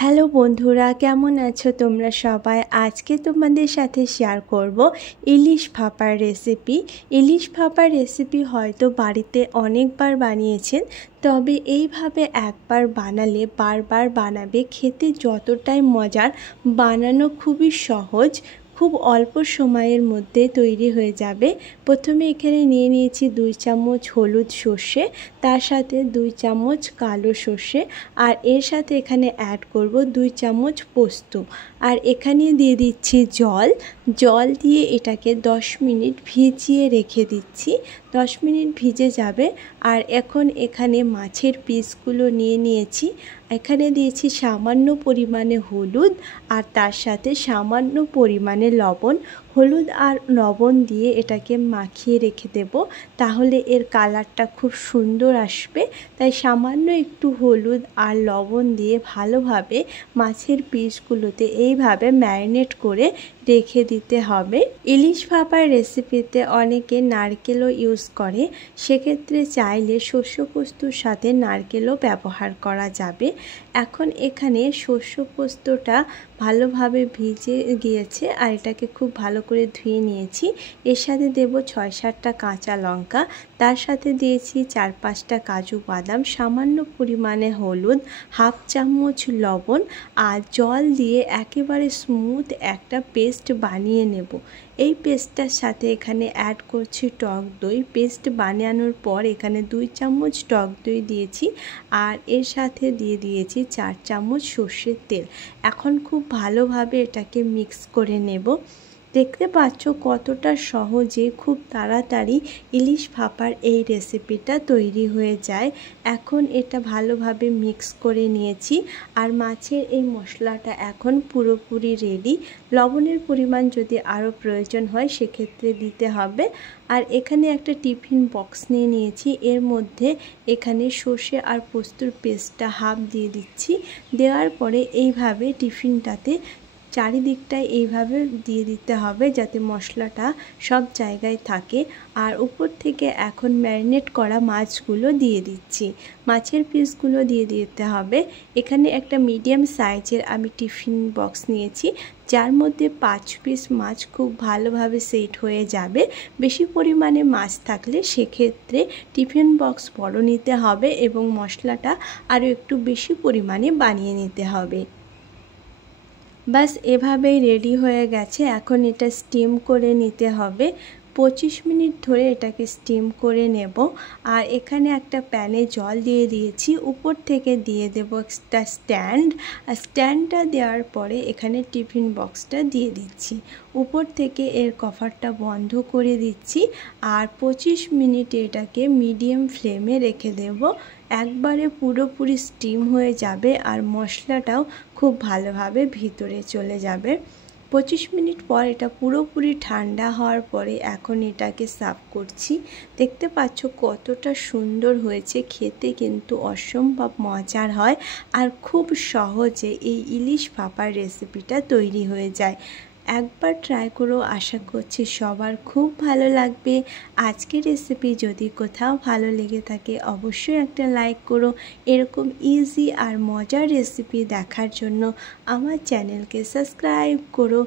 Hello বন্ধুরা, কেমন আছো তোমরা সবাই? আজকে তোমাদের সাথে শেয়ার করব ইলিশ ভাপার রেসিপি। ইলিশ ভাপার রেসিপি হয়তো বাড়িতে অনেকবার বানিয়েছেন, তবে এইভাবে একবার বানালে বারবার বানাবে। খেতে যতটাই মজার, বানানো খুবই সহজ, খুব অল্প সময়ের মধ্যে তৈরি হয়ে যাবে। প্রথমে এখানে নিয়ে নিয়েছি 2 চামচ হলুদ সর্ষে, তার সাথে 2 চামচ কালো সর্ষে, আর এর সাথে এখানে অ্যাড করব 2 চামচ পোস্ত। আর এখানে দিয়ে দিচ্ছি জল দিয়ে এটাকে 10 মিনিট ভিজিয়ে রেখে দিচ্ছি। 10 মিনিট ভিজে যাবে। আর এখন এখানে মাছের পিসগুলো নিয়ে নিয়েছি। এখানে দিয়েছি সামান্য পরিমাণে হলুদ আর তার সাথে সামান্য পরিমাণে লবণ। হলুদ আর লবণ দিয়ে এটাকে মাখিয়ে রেখে দেব, তাহলে এর কালারটা খুব সুন্দর আসবে। তাই সামান্য একটু হলুদ আর লবণ দিয়ে ভালোভাবে মাছের পিসগুলোতে এইভাবে ম্যারিনেট করে রেখে দিতে হবে। ইলিশ ভাপার রেসিপিতে অনেকে নারকেলও ইউজ করে, সেক্ষেত্রে চাইলে শস্য পোস্তর সাথে নারকেলও ব্যবহার করা যাবে। এখন এখানে শস্য পোস্তটা ভালোভাবে ভিজে গিয়েছে আর এটাকে খুব ভালো করে ধুয়ে নিয়েছি। এর সাথে দেব 6-7টা কাঁচা লঙ্কা, তার সাথে দিয়েছি 4-5টা কাজু বাদাম, সামান্য পরিমাণে হলুদ, হাফ চামচ লবণ আর জল দিয়ে একেবারে স্মুথ একটা পেস্ট বানিয়ে নেব। এই পেস্টটার সাথে এখানে অ্যাড করছি টক দই। পেস্ট বানানোর পর এখানে 2 চামচ টক দই দিয়েছি আর এর সাথে দিয়ে দিয়েছি 4 চামচ সর্ষের তেল। এখন খুব ভালোভাবে এটাকে মিক্স করে নেব। দেখতে পাচ্ছ কতটা সহজে খুব তাড়াতাড়ি ইলিশ ভাপার এই রেসিপিটা তৈরি হয়ে যায়। এখন এটা ভালোভাবে মিক্স করে নিয়েছি আর মাছের এই মশলাটা এখন পুরোপুরি রেডি। লবণের পরিমাণ যদি আরও প্রয়োজন হয় সেক্ষেত্রে দিতে হবে। আর এখানে একটা টিফিন বক্স নিয়ে নিয়েছি, এর মধ্যে এখানে সর্ষে আর পোস্তর পেস্টটা হাফ দিয়ে দিচ্ছি। দেওয়ার পরে এইভাবে টিফিনটাতে চারিদিকটায় এইভাবে দিয়ে দিতে হবে যাতে মশলাটা সব জায়গায় থাকে। আর উপর থেকে এখন ম্যারিনেট করা মাছগুলো দিয়ে দিচ্ছি। মাছের পিসগুলো দিয়ে দিতে হবে। এখানে একটা মিডিয়াম সাইজের আমি টিফিন বক্স নিয়েছি, যার মধ্যে 5 পিস মাছ খুব ভালোভাবে সেট হয়ে যাবে। বেশি পরিমাণে মাছ থাকলে সেক্ষেত্রে টিফিন বক্স বড় নিতে হবে এবং মশলাটা আরও একটু বেশি পরিমাণে বানিয়ে নিতে হবে। বাস এভাবেই রেডি হয়ে গেছে। এখন এটা স্টিম করে নিতে হবে। 25 মিনিট ধরে এটাকে স্টিম করে নেব। আর এখানে একটা প্যানে জল দিয়ে দিয়েছি, উপর থেকে দিয়ে দেব একটা স্ট্যান্ড। আর স্ট্যান্ডটা দেওয়ার পরে এখানে টিফিন বক্সটা দিয়ে দিচ্ছি। উপর থেকে এর কভারটা বন্ধ করে দিচ্ছি আর 25 মিনিট এটাকে মিডিয়াম ফ্লেমে রেখে দেব। একবারে পুরোপুরি স্টিম হয়ে যাবে আর মশলাটাও খুব ভালোভাবে ভিতরে চলে যাবে। 25 মিনিট পর এটা পুরোপুরি ঠান্ডা হওয়ার পরে এখন এটাকে সার্ভ করছি। দেখতে পাচ্ছ কতটা সুন্দর হয়েছে, খেতে কিন্তু অসম্ভব মজার হয় আর খুব সহজে এই ইলিশ ভাপার রেসিপিটা তৈরি হয়ে যায়। একবার ট্রাই করো, আশা করছি সবার খুব ভালো লাগবে। আজকের রেসিপি যদি কোথাও ভালো লেগে থাকে অবশ্যই একটা লাইক করো। এরকম ইজি আর মজার রেসিপি দেখার জন্য আমার চ্যানেলকে সাবস্ক্রাইব করো।